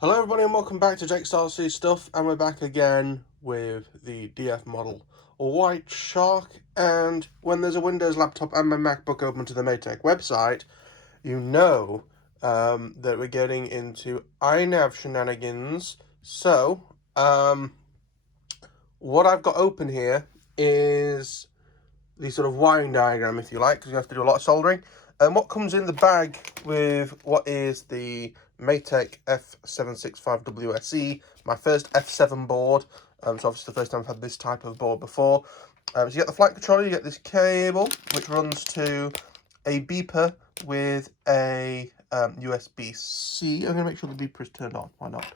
Hello everybody and welcome back to JakeStarC Stuff, and we're back again with the DF model White Shark. And when there's a Windows laptop and my MacBook open to the Matek website, you know that we're getting into iNav shenanigans. So, what I've got open here is the sort of wiring diagram, if you like, because you have to do a lot of soldering. And what comes in the bag with what is the Matek F765 WSE, my first F7 board. So obviously the first time I've had this type of board before. So you get the flight controller, you get this cable, which runs to a beeper with a USB-C. I'm going to make sure the beeper is turned on, why not?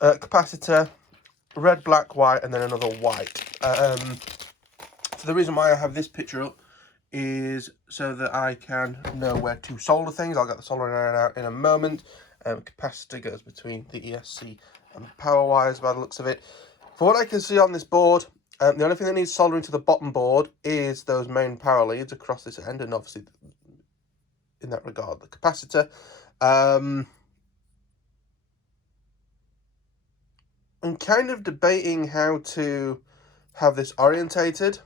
Capacitor, red, black, white, and then another white. So the reason why I have this picture up is so that I can know where to solder things. I'll get the soldering iron out in a moment. Capacitor goes between the ESC and power wires by the looks of it. For what I can see on this board, the only thing that needs soldering to the bottom board is those main power leads across this end, and obviously in that regard the capacitor. I'm kind of debating how to have this orientated.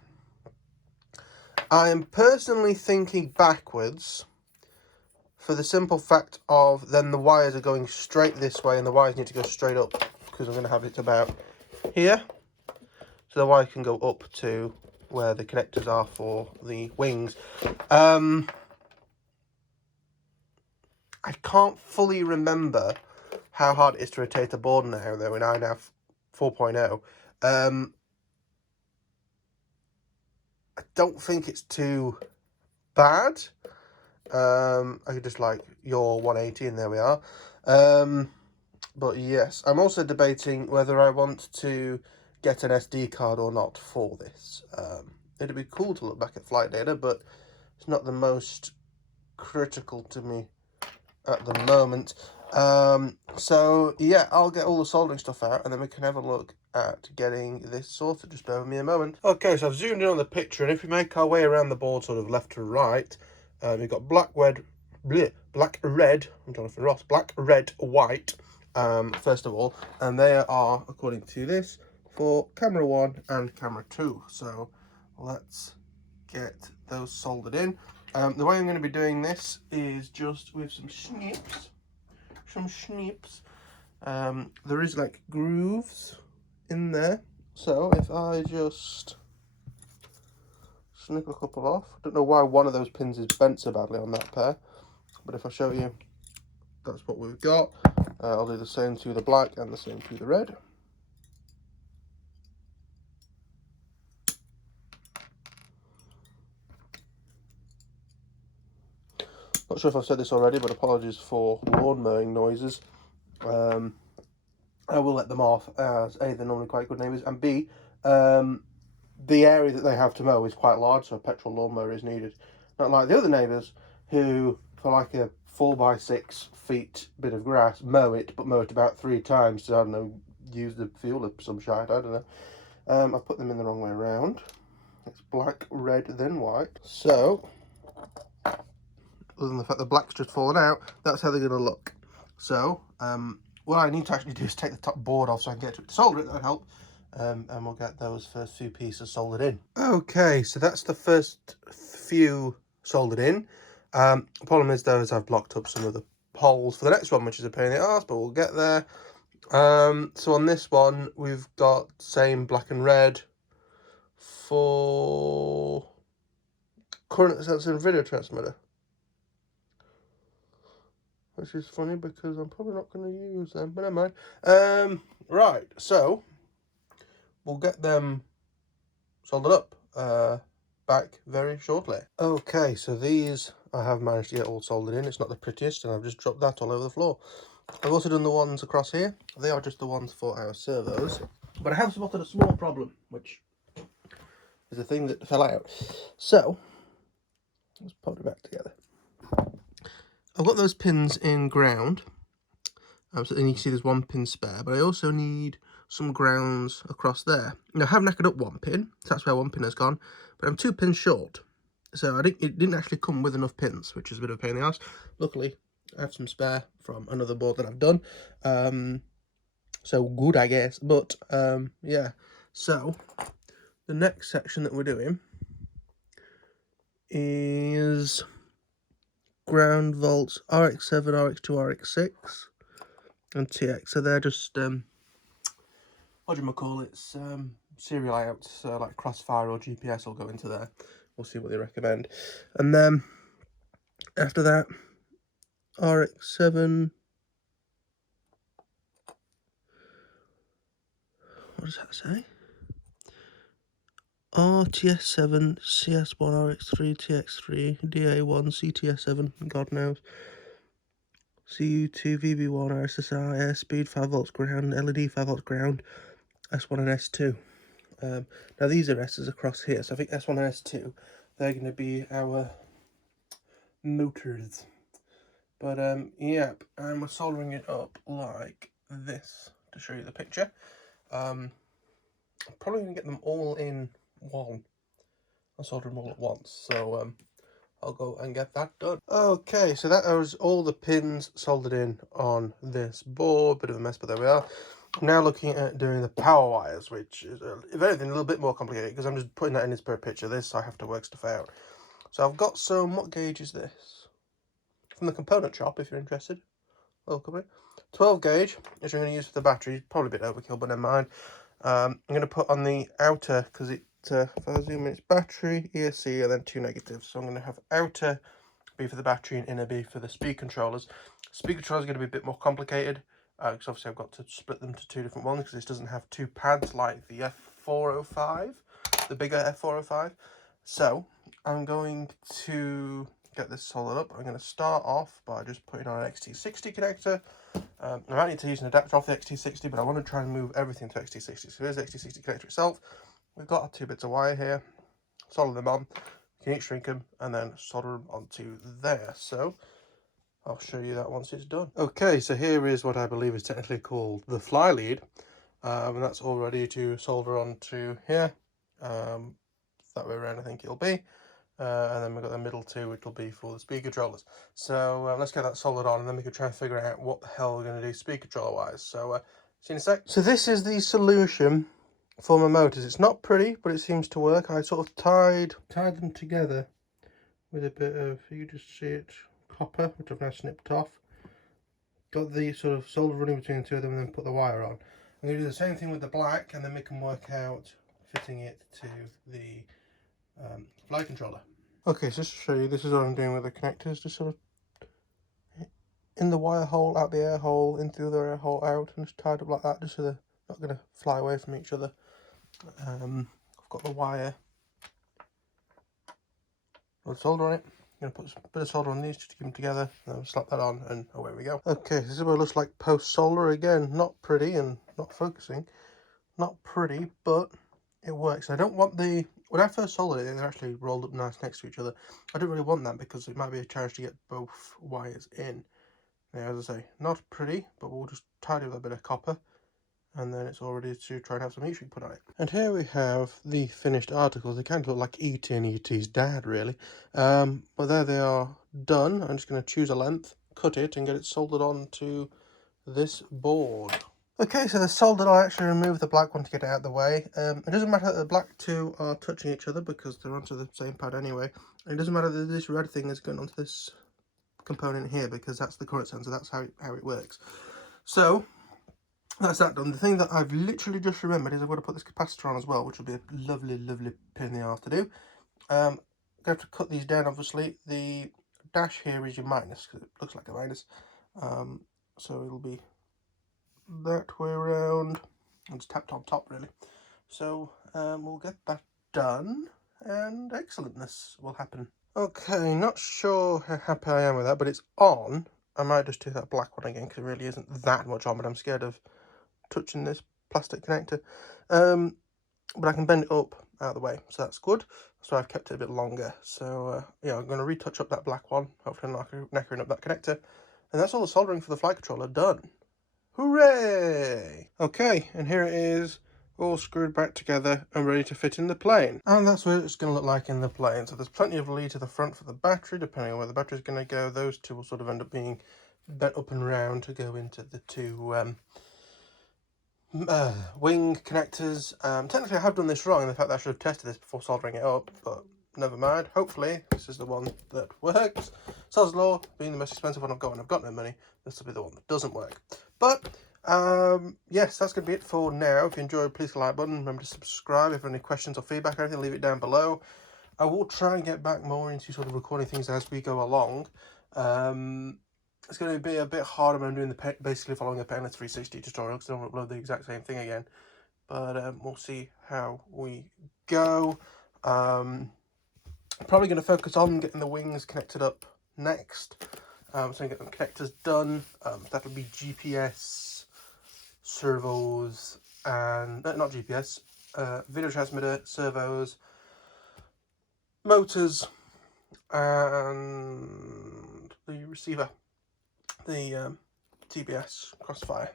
I am personally thinking backwards for the simple fact of then the wires are going straight this way and the wires need to go straight up because I'm going to have it about here. So the wire can go up to where the connectors are for the wings. I can't fully remember how hard it is to rotate a board now, though, in iNav 4.0. I don't think it's too bad. I could just like your 180 and there we are. But yes, I'm also debating whether I want to get an SD card or not for this. It'd be cool to look back at flight data, but it's not the most critical to me at the moment. So yeah, I'll get all the soldering stuff out and then we can have a look at getting this sorted. Just bear with me a moment. Okay, so I've zoomed in on the picture, and if we make our way around the board sort of left to right, we've got black, red, I'm Jonathan Ross, black, red, white, first of all, and they are, according to this, for camera 1 and camera 2. So let's get those soldered in. The way I'm going to be doing this is just with some snips. There is like grooves in there, so if I just snip a couple off, I don't know why one of those pins is bent so badly on that pair, but if I show you, that's what we've got. I'll do the same to the black and the same to the red. Not sure if I've said this already, but apologies for lawn mowing noises. I will let them off, as A, they're normally quite good neighbours, and B, the area that they have to mow is quite large, so a petrol lawnmower is needed. Not like the other neighbours who, for like a 4x6 feet bit of grass, mow it, but mow it about 3 times to, I don't know, use the fuel of some shite, I don't know. I've put them in the wrong way around. It's black, red, then white. So, other than the fact the black's just fallen out, that's how they're going to look. So, what I need to actually do is take the top board off so I can get to it to solder it. That would help. And we'll get those first few pieces soldered in. Okay, so that's the first few soldered in. The problem is, though, is I've blocked up some of the holes for the next one, which is a pain in the arse, but we'll get there. So on this one, we've got same black and red for current sensor and video transmitter. Which is funny because I'm probably not going to use them, but never mind. Right, so we'll get them soldered up back very shortly. Okay, so these I have managed to get all soldered in. It's not the prettiest, and I've just dropped that all over the floor. I've also done the ones across here. They are just the ones for our servos. But I have spotted a small problem, which is a thing that fell out. So, let's put it back together. I've got those pins in ground, so then you can see there's one pin spare, but I also need some grounds across there. Now I have knackered up one pin, so that's where one pin has gone, but I'm 2 pins short, so it didn't actually come with enough pins, which is a bit of a pain in the arse. Luckily, I have some spare from another board that I've done. So good, I guess. But yeah, so the next section that we're doing is ground volts RX7, RX2, RX6 and TX. So they're just what do you call it? Serial layouts, so like Crossfire or GPS will go into there. We'll see what they recommend. And then after that, RX7, what does that say? RTS7, CS1, RX3, TX3, DA1, CTS7, God knows. CU2, VB1, RSSI, airspeed, 5 volts ground, LED 5 volts ground, S1 and S2. Now these are S's across here, so I think S1 and S2, they're going to be our motors. But yep, and we're soldering it up like this to show you the picture. I'm probably going to get them all in one. I'll solder them all at once, so I'll go and get that done. Okay, so that was all the pins soldered in on this board. Bit of a mess, but there we are. I'm now looking at doing the power wires, which is, if anything, a little bit more complicated because I'm just putting that in as per picture. This, I have to work stuff out. So I've got some, what gauge is this? From the component shop, if you're interested. Little company. 12 gauge, which I'm going to use for the battery. Probably a bit overkill, but never mind. I'm going to put on the outer, because it, if I zoom in, it's battery, ESC, and then 2 negatives. So I'm going to have outer B for the battery and inner B for the speed controllers. Speed controllers are going to be a bit more complicated, because obviously I've got to split them to 2 different ones, because this doesn't have 2 pads like the F405, the bigger F405. So I'm going to get this soldered up. I'm going to start off by just putting on an XT60 connector. I might need to use an adapter off the XT60, but I want to try and move everything to XT60. So here's the XT60 connector itself. We've got our 2 bits of wire here. Solder them on. You can each shrink them and then solder them onto there. So I'll show you that once it's done. Okay, so here is what I believe is technically called the fly lead. And that's all ready to solder onto here. That way around I think it'll be. And then we've got the middle 2, which will be for the speed controllers. So let's get that soldered on, and then we can try and figure out what the hell we're going to do speed controller wise. So see you in a sec. So this is the solution for my motors. It's not pretty, but it seems to work. I sort of tied them together with a bit of, you can just see it, copper, which I've now snipped off. Got the sort of solder running between the 2 of them, and then put the wire on. I'm going to do the same thing with the black, and then we can work out fitting it to the fly controller. Okay, so just to show you, this is what I'm doing with the connectors, just sort of in the wire hole, out the air hole, into the other air hole, out, and just tied up like that, just so they're not going to fly away from each other. I've got the wire with solder on it. I'm going to put a bit of solder on these just to keep them together, and I'll slap that on, and away we go. Okay, this is what it looks like post-solder. Again, not pretty and not focusing. Not pretty, but it works. I don't want the... When I first soldered it, they're actually rolled up nice next to each other. I don't really want that because it might be a challenge to get both wires in. Now, as I say, not pretty, but we'll just tidy with a bit of copper, and then it's all ready to try and have some heat shrink put on it. And here we have the finished articles. They kind of look like E.T. and E.T.'s dad, really. But there they are done. I'm just going to choose a length, cut it, and get it soldered onto this board. Okay, so the soldered, I'll actually remove the black one to get it out of the way. It doesn't matter that the black 2 are touching each other because they're onto the same pad anyway. And it doesn't matter that this red thing is going onto this component here because that's the current sensor, that's how it works. So, that's that done. The thing that I've literally just remembered is I've got to put this capacitor on as well, which will be a lovely, lovely pain in the arse to do. I'm going to have to cut these down, obviously. The dash here is your minus, because it looks like a minus. So it'll be that way around, and it's tapped on top really. So we'll get that done, and excellentness will happen. Okay, not sure how happy I am with that, but it's on. I might just do that black one again because it really isn't that much on, but I'm scared of touching this plastic connector. But I can bend it up out of the way, so that's good. So I've kept it a bit longer. So yeah, I'm going to retouch up that black one, hopefully knackering up that connector, and that's all the soldering for the flight controller done. Hooray! Okay, and here it is, all screwed back together and ready to fit in the plane. And that's what it's going to look like in the plane. So there's plenty of lead to the front for the battery, depending on where the battery's going to go. Those 2 will sort of end up being bent up and round to go into the two wing connectors. Technically I have done this wrong in the fact that I should have tested this before soldering it up, but never mind. Hopefully this is the one that works. Sod's Law being the most expensive one I've got, and I've got no money, this will be the one that doesn't work. But yes, that's going to be it for now. If you enjoyed, please hit the like button. Remember to subscribe. If you have any questions or feedback or anything, leave it down below. I will try and get back more into sort of recording things as we go along. It's going to be a bit harder when I'm doing basically following a Painless 360 tutorial, because I don't upload the exact same thing again. But we'll see how we go. Probably going to focus on getting the wings connected up next. So I get them connectors done. That'll be GPS, servos, and not GPS, video transmitter, servos, motors, and the receiver, the TBS Crossfire.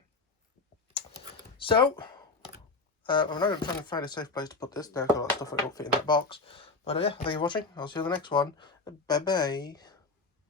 So I'm now going to try and find a safe place to put this. There's a lot of stuff that won't fit in that box. But yeah, thank you for watching. I'll see you in the next one. Bye bye.